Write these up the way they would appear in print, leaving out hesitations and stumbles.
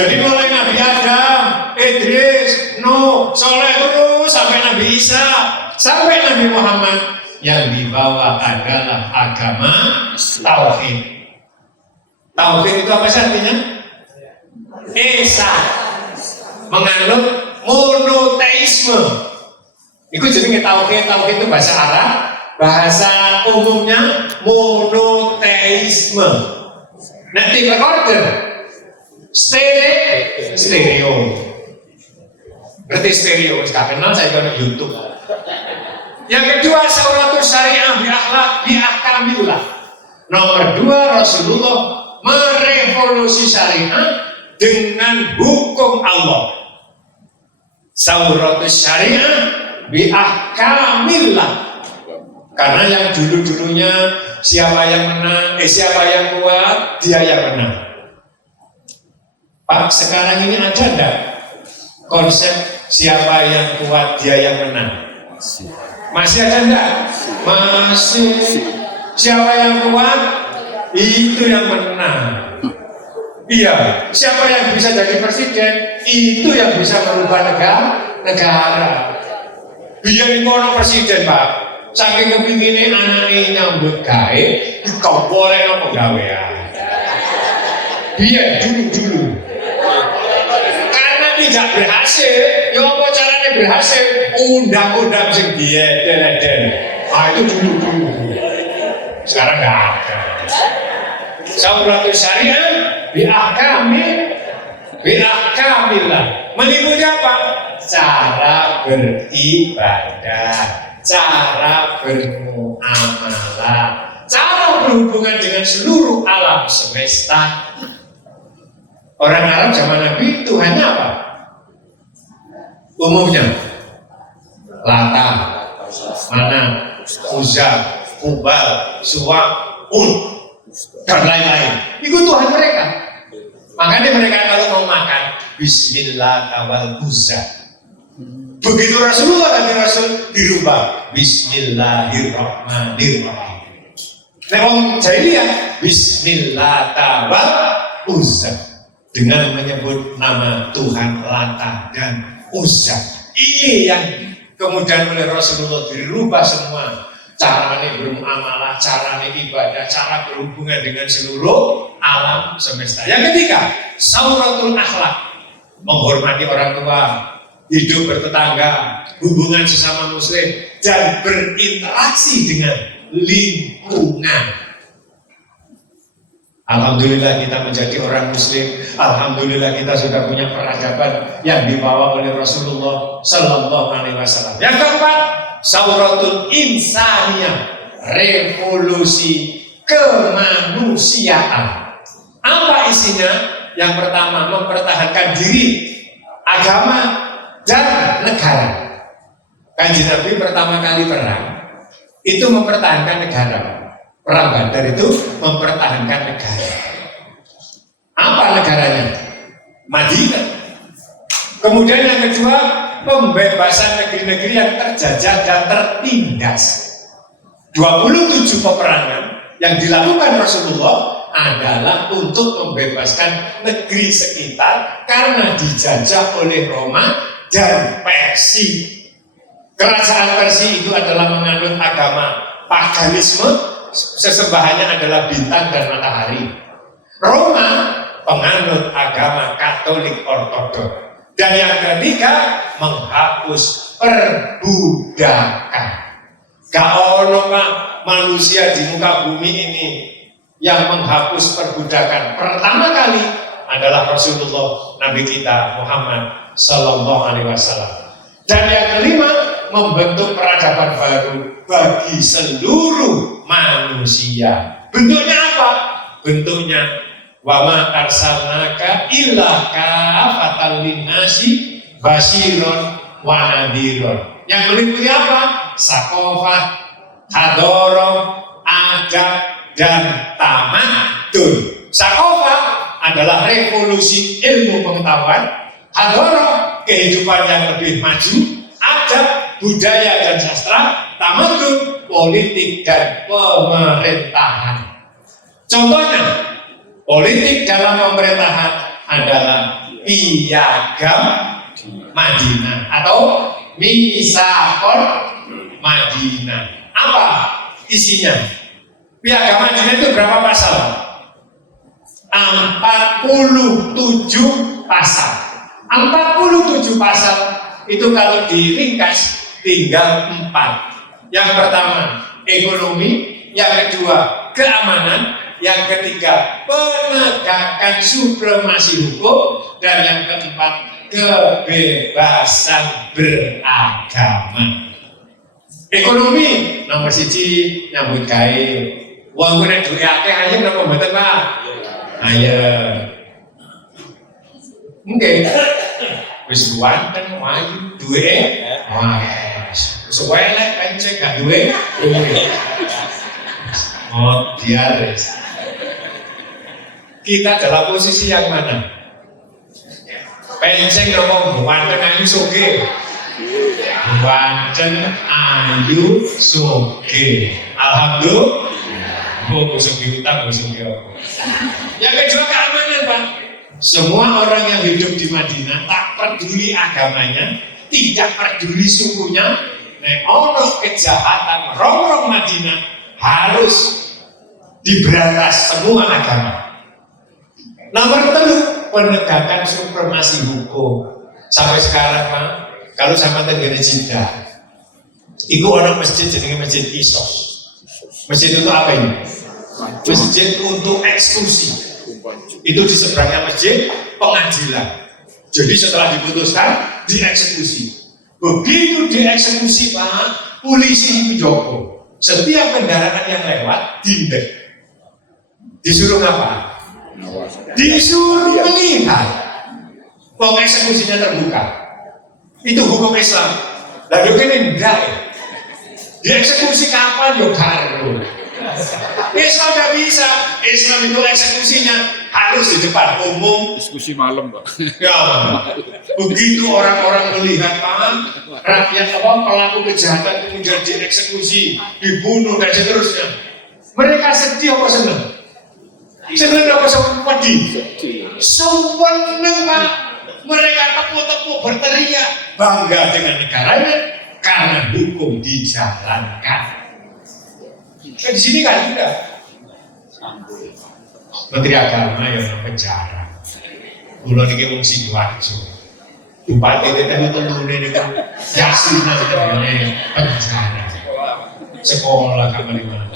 Jadi mulai Nabi Adam, Idris, Nuh, Soleh terus sampai Nabi Isa, sampai Nabi Muhammad, yang dibawa adalah agama tauhid. Tauhid itu apa sih artinya? Esa, menganut monoteisme. Itu jenenge tauhid. Tauhid itu bahasa Arab, bahasa umumnya monoteisme. Nanti recorder stereo. Berarti stereo. Sekarang saya ke YouTube. Yang kedua, sauratul syariah bi'ahkamillah. Nomor 2, Rasulullah merevolusi syariah dengan hukum Allah. Sauratul syariah bi'ahkamillah. Karena yang dulu-dulunya siapa yang menang, siapa yang kuat, dia yang menang. Pak, sekarang ini ada enggak konsep siapa yang kuat, dia yang menang? Masih ada enggak? Masih. Siapa yang kuat, itu yang menang. Iya, siapa yang bisa jadi presiden, itu yang bisa merubah negara. Biar ngono presiden, Pak. Saking kepinginnya anaknya nyambut gawe, kau boleh apa gawean. Biar dulu. Karena tidak berhasil, ya apa caranya berhasil? Undang-undang sing dieden. Itu dulu. Sekarang nggak ada. Sauratul syariah bi'ahkamillah. Mengikuti apa? Cara beribadah, cara bermuamalah, cara berhubungan dengan seluruh alam semesta. Orang Arab zaman Nabi Tuhannya apa? Umumnya Lata, Mana, Uzza, Hubal, Suwa, dan lain-lain. Itu Tuhan mereka. Makanya mereka kalau mau makan Bismillah tawal Uzza. Begitu Rasulullah dan Rasul dirubah Bismillahirrahmanirrahim. Lewat jahiliyah Bismillah tawal Uzza, dengan menyebut nama Tuhan Lata dan Uzza. Ini yang kemudian oleh Rasulullah dirubah semua. Caranya bermuamalah, caranya ibadah, cara berhubungan dengan seluruh alam semesta. Yang ketiga, sauratul akhlak, menghormati orang tua, hidup bertetangga, hubungan sesama muslim, dan berinteraksi dengan lingkungan. Alhamdulillah kita menjadi orang muslim. Alhamdulillah kita sudah punya peradaban yang dibawa oleh Rasulullah Sallallahu Alaihi Wasallam. Yang keempat, sauratul insaniyah, revolusi kemanusiaan. Apa isinya? Yang pertama, mempertahankan diri, agama, dan negara. Kanjeng Nabi pertama kali perang itu mempertahankan negara. Perang Badar itu mempertahankan negara. Apa negaranya? Madinah. Kemudian yang kedua, pembebasan negeri-negeri yang terjajah dan tertindas. 27 peperangan yang dilakukan Rasulullah adalah untuk membebaskan negeri sekitar karena dijajah oleh Roma dan Persia. Kerajaan Persia itu adalah menganut agama paganisme, sesembahannya adalah bintang dan matahari. Roma penganut agama Katolik Ortodok. Dan yang ketiga, menghapus perbudakan. Gak ono manusia di muka bumi ini yang menghapus perbudakan. Pertama kali adalah Rasulullah Nabi kita Muhammad Sallallahu Alaihi Wasallam. Dan yang kelima, membentuk peradaban baru bagi seluruh manusia. Bentuknya apa? Bentuknya wa ma arsalnaka illa kafatan linnasi basyiron wa nadhiron. Yang meliputi apa? Sakofah, hadoroh, adat, dan tamadun. Sakofah adalah revolusi ilmu pengetahuan, hadoroh kehidupan yang lebih maju, adat, budaya dan sastra, tamadun, politik dan pemerintahan. Contohnya, politik dalam pemerintahan adalah piagam Madinah atau Misakon Madinah. Apa isinya? Piagam Madinah itu berapa pasal? 47 pasal. 47 pasal itu kalau diringkas tinggal 4. Yang pertama ekonomi, yang kedua keamanan, yang ketiga penegakan supremasi hukum, dan yang keempat kebebasan beragama. Ekonomi nomor 1 nyambut gawe. Wong nek duwe akeh ayo napa mboten, Pak? Ayo. Nggih. Wis wonten wae duwe. Wah. Wis elek pencet gak duwe. Oh, diares. Kita dalam posisi yang mana? Penceng ngomong wonten ayu soge. Wonten ayu soge. Alhamdulillah. Musuh utang, musuh apa? Yang kedua keamanan, Pak. Semua orang yang hidup di Madinah tak peduli agamanya, tidak peduli sukunya. Nek ono kejahatan rongrong Madinah harus diberantas semua agama. Nomor 3 penegakan supremasi hukum. Sampai sekarang, Pak, kalau sama negara Jeddah, itu orang masjid jenenge Masjid Qisas. Masjid itu apa ini? Masjid untuk eksekusi. Itu di seberangnya masjid pengadilan. Jadi setelah diputuskan dieksekusi. Begitu dieksekusi, Pak, polisi itu jogo. Setiap kendaraan yang lewat dindek. Disuruh apa? Disuruh melihat. Pengeksekusinya terbuka. Itu hukum Islam. Lalu ini enggak. Dieksekusi kapan? Yo karo. Islam gak bisa. Islam itu eksekusinya harus di depan umum. Diskusi malam, Pak. Ya, begitu orang-orang melihat, Pak, rakyat pelaku kejahatan kemudian dieksekusi, dibunuh dan seterusnya. Mereka sedih apa senang? Senang apa sedih? Senang, Pak. Mereka tepuk-tepuk berteriak bangga dengan negaranya karena hukum dijalankan. Di sini kan tidak. Menteri Agama yang penjara. Kulo niki wong Sidoarjo. Bupati teteh telune niku yasinan tengene penjara. Sekolah kamar di mana?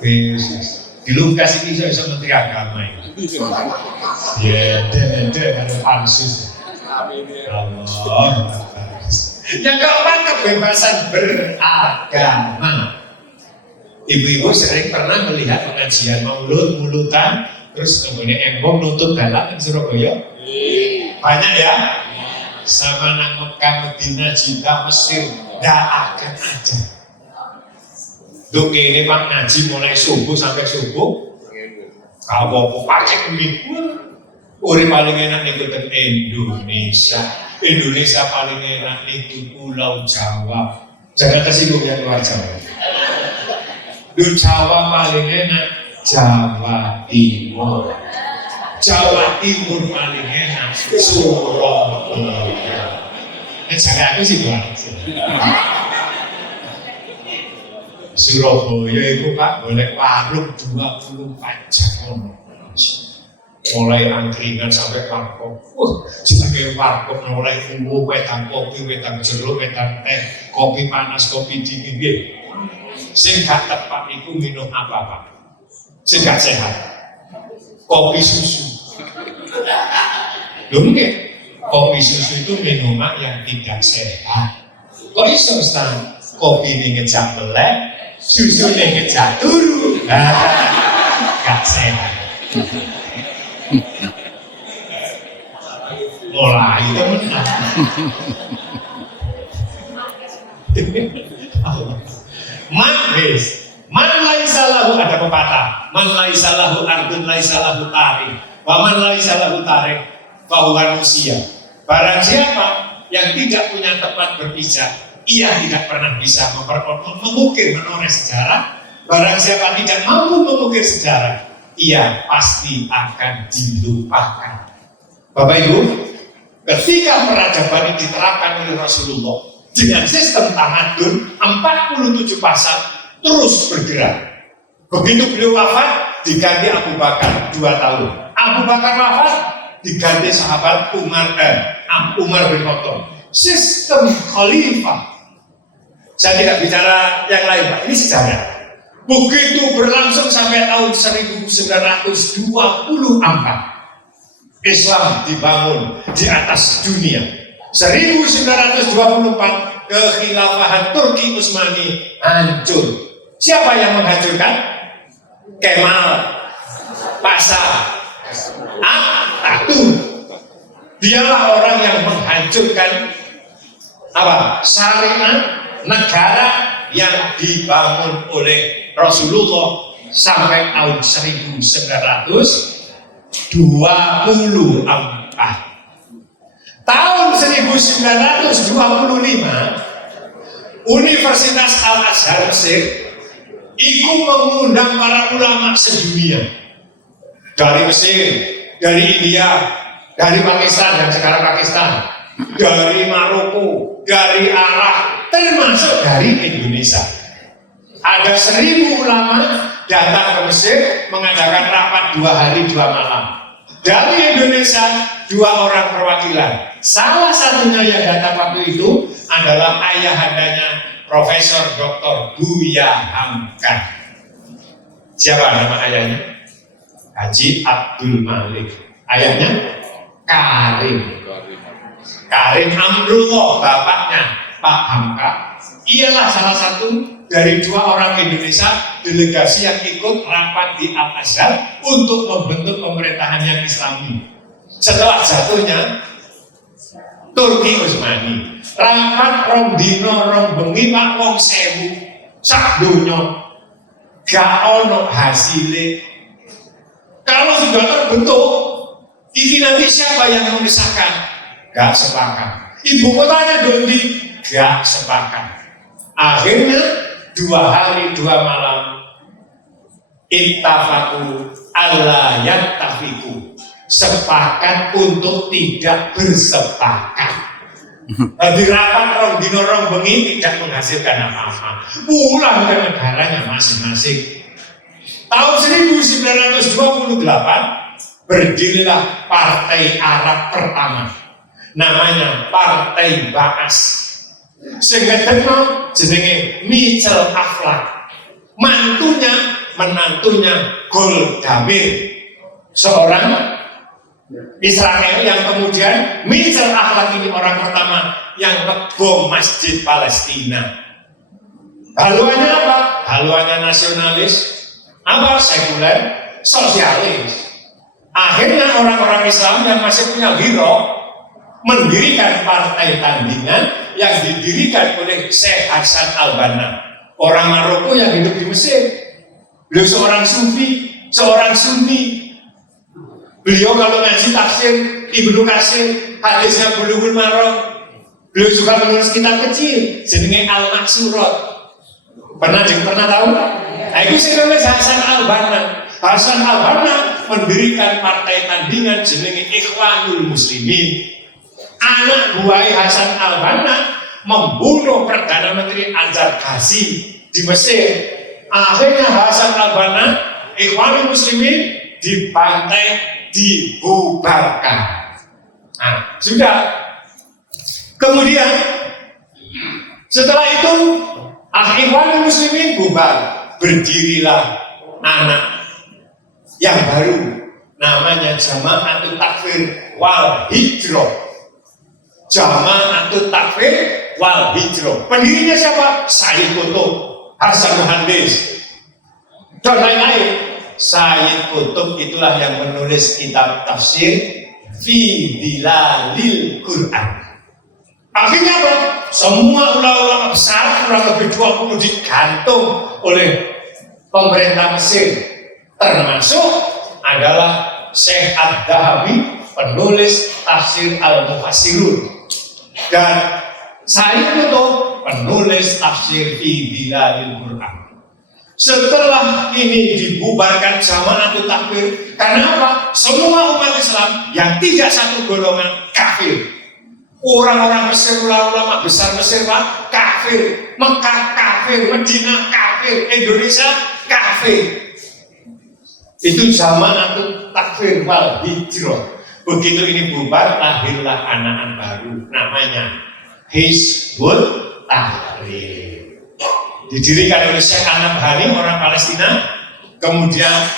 Yesus. Di Lukas ini iso Menteri Agama iki. Ya, ada pansus. Allah. Yang keempat kebebasan beragama. Ibu-ibu sering pernah melihat pengajian maulud-mulutan, terus kemudian embong nuntut dalam di Surabaya. Banyak ya? Sama nang Mekah, Madinah, Jeddah, Mesir, gak akan ada. Dong ini Pak ngaji mulai subuh sampai subuh. Kalau pakai minggu, uri paling enak ikutan Indonesia. Indonesia paling enak itu Pulau Jawa. Jangan tersinggung yang luar Jawa. Di Jawa paling enak Jawa Timur. Jawa Timur paling enak Surabaya. Jangan aku sih Pak. Surabaya itu Pak boleh warung 24 jam. Mulai angkringan sampai warkop. Jenenge warkop mulai umum wedang kopi, wedang jeruk, wedang teh, kopi panas, kopi dingin nggih. Sing gak tepat itu minum apa, Pak? Sing gak sehat. Kopi susu. Lho nggih, kopi susu itu minuman yang tidak sehat. Kok iso Ustaz? Kopi ini ngejak melek, susu ini ngejak turu. Gak sehat. Mulai itu menang. Man laisalahu ada pepatah. Man laisalahu ardun laisalahu tarik. Wa man laisalahu tarik fahuwa manusia. Barang siapa yang tidak punya tempat berpijak, ia tidak pernah bisa mengukir menoreh sejarah. Barang siapa tidak mampu mengukir sejarah, ia pasti akan dilupakan. Bapak Ibu, ketika peradaban ini diterapkan oleh Rasulullah dengan sistem tamadun 47 pasal terus bergerak. Begitu beliau wafat, diganti Abu Bakar 2 tahun. Abu Bakar wafat, diganti sahabat Umar bin Khattab. Sistem khalifah. Saya tidak bicara yang lain, Pak. Ini sejarah. Begitu berlangsung sampai tahun 1924, Islam dibangun di atas dunia. 1924, kekhilafahan Turki Utsmani hancur. Siapa yang menghancurkan? Kemal Pasha Atatürk. Dialah orang yang menghancurkan syariat negara yang dibangun oleh Rasulullah sampai tahun 1924. Tahun 1925, Universitas Al-Azhar Mesir ikut mengundang para ulama sedunia dari Mesir, dari India, dari Pakistan dan sekarang Pakistan, dari Maroko, dari Arab, termasuk dari Indonesia. Ada 1.000 ulama datang ke Mesir mengadakan rapat 2 hari 2 malam. Dari Indonesia 2 orang perwakilan. Salah satunya yang datang waktu itu adalah ayahandanya Profesor Dr. Buya Hamka. Siapa nama ayahnya? Haji Abdul Malik. Ayahnya Karim Amrullah, bapaknya Pak Hamka. Ialah salah satu dari 2 orang Indonesia delegasi yang ikut rapat di Al-Azhar untuk membentuk pemerintahan yang Islami. Setelah jatuhnya Turki Utsmani, rapat rong dino rong bengi Pak wong 1000 sak donya gak ono hasilnya. Kalau sudah terbentuk, ini nanti siapa yang memisahkan? Gak sepakat. Ibu kotanya Dondi gak sepakat. Akhirnya 2 hari 2 malam ittafaku alla yattafiku, sepakat untuk tidak bersepakat. Di rapat rong dino rong bengi tidak menghasilkan apa-apa. Pulang ke negaranya masing-masing. Tahun 1928 berdirilah Partai Arab pertama, namanya Partai Ba'as. Sengketeno jenenge Michel Aflaq, menantunya Golda Meir, seorang Israel yang kemudian Michel Aflaq ini orang pertama yang ngebom masjid Palestina. Haluannya apa? Haluannya nasionalis, sekuler, sosialis. Akhirnya orang-orang Islam yang masih punya hero mendirikan partai tandingan yang didirikan oleh Syekh Hasan Al-Banna, orang Maroko yang hidup di Mesir. Beliau seorang sufi, seorang sunni. Beliau kalau ngaji tafsir Ibnu Katsir, hadisnya Bulughul Maram. Beliau juga menulis kitab kecil jenenge Al-Maksurat. Pernah tahu? Nah, itu sebenarnya Hasan Al-Banna. Hasan Al-Banna mendirikan partai tandingan jenenge Ikhwanul Muslimin. Anak buah Hasan Al-Banna membunuh Perdana Menteri Anzar Ghazi di Mesir. Akhirnya Hasan Al-Banna, Ikhwanul Muslimin dibantai, dibubarkan. Nah, sudah. Kemudian setelah itu Ikhwanul Muslimin bubar, berdirilah anak yang baru namanya Jama'atut Takfir wal Hijrah. Jama'atut Takfir wal Hijrah. Pendirinya siapa? Sayyid Qutb, Hasan Muhandis, dan lain-lain. Sayyid Qutb itulah yang menulis kitab tafsir Fi Dilalil Quran. Akhirnya apa? Semua ulama-ulama besar, kurang lebih 20 digantung oleh pemerintah Mesir, termasuk adalah Syekh Ad-Dahabi, penulis tafsir Al-Mufassirun, dan Sayyid Qutb, penulis tafsir Fi Dilalil Quran. Setelah ini dibubarkan Jama'atul Takfir, karena apa? Semua umat Islam yang tidak satu golongan kafir. Orang-orang Mesir, ulama besar Mesir, Pak, kafir. Mekah kafir, Madinah kafir, Indonesia kafir. Itu Jama'atul Takfir wal Hijrah. Begitu ini bubar, lahirlah anak baru, namanya Hizbut Tahrir. Didirikan oleh Syekh An-Nabhani, orang Palestina, kemudian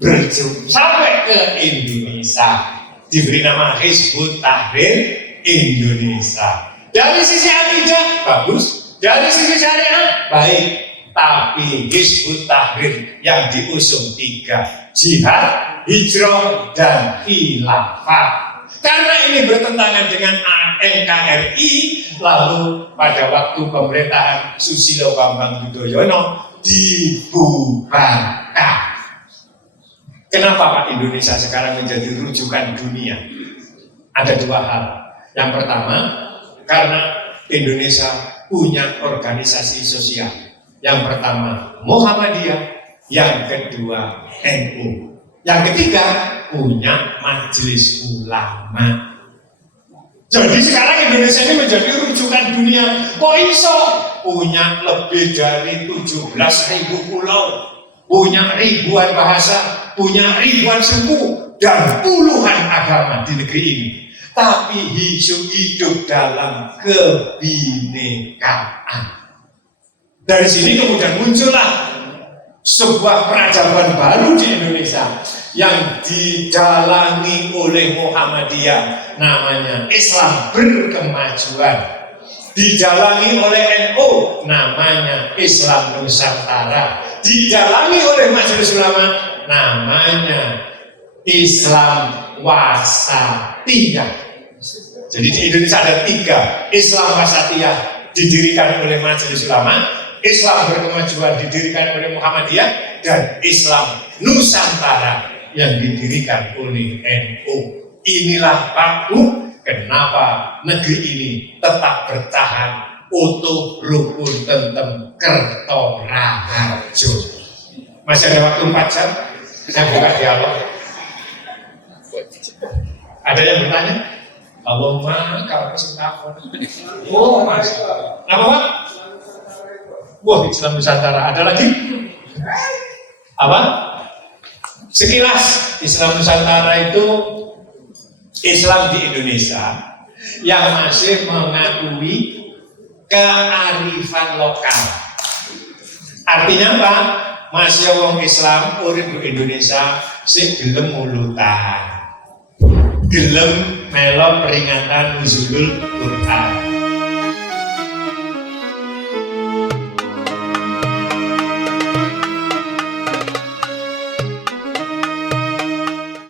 berjumpa sampai ke Indonesia, diberi nama Hizbut Tahrir Indonesia. Dari sisi akidah bagus, dari sisi syariah baik, tapi Hizbut Tahrir yang diusung 3, jihad, hijrah, dan khilafah. Karena ini bertentangan dengan NKRI, lalu pada waktu pemerintahan Susilo Bambang Yudhoyono dibubarkan. Kenapa Pak Indonesia sekarang menjadi rujukan dunia? Ada 2 hal. Yang pertama, karena Indonesia punya organisasi sosial. Yang pertama Muhammadiyah, yang kedua NU. Yang ketiga, punya majelis ulama. Jadi sekarang Indonesia ini menjadi rujukan dunia. Kok iso? Punya lebih dari 17.000 pulau, punya ribuan bahasa, punya ribuan suku, dan puluhan agama di negeri ini. Tapi hidup dalam kebinekaan. Dari sini kemudian muncullah sebuah peradaban baru di Indonesia yang didalangi oleh Muhammadiyah, namanya Islam berkemajuan, didalangi oleh NU, namanya Islam Nusantara, didalangi oleh Majelis Ulama, namanya Islam Wasatiyah. Jadi di Indonesia ada 3 Islam Wasatiyah, didirikan oleh Majelis Ulama, Islam berkemajuan didirikan oleh Muhammadiyah, dan Islam Nusantara yang didirikan oleh NU. Inilah waktu kenapa negeri ini tetap bertahan utuh, rukun, tentem, kerto, raharjo. Masih ada waktu 4 jam, saya buka dialog. Ada yang bertanya? Allahumma kalau kesempatan. Oh, Mas. Apa Pak? Wah, Islam Nusantara. Ada lagi? Apa? Sekilas, Islam Nusantara itu Islam di Indonesia yang masih mengakui kearifan lokal. Artinya apa? Masih wong Islam urip di Indonesia sing gelem mulutan, gelem melo peringatan nuzulul Quran,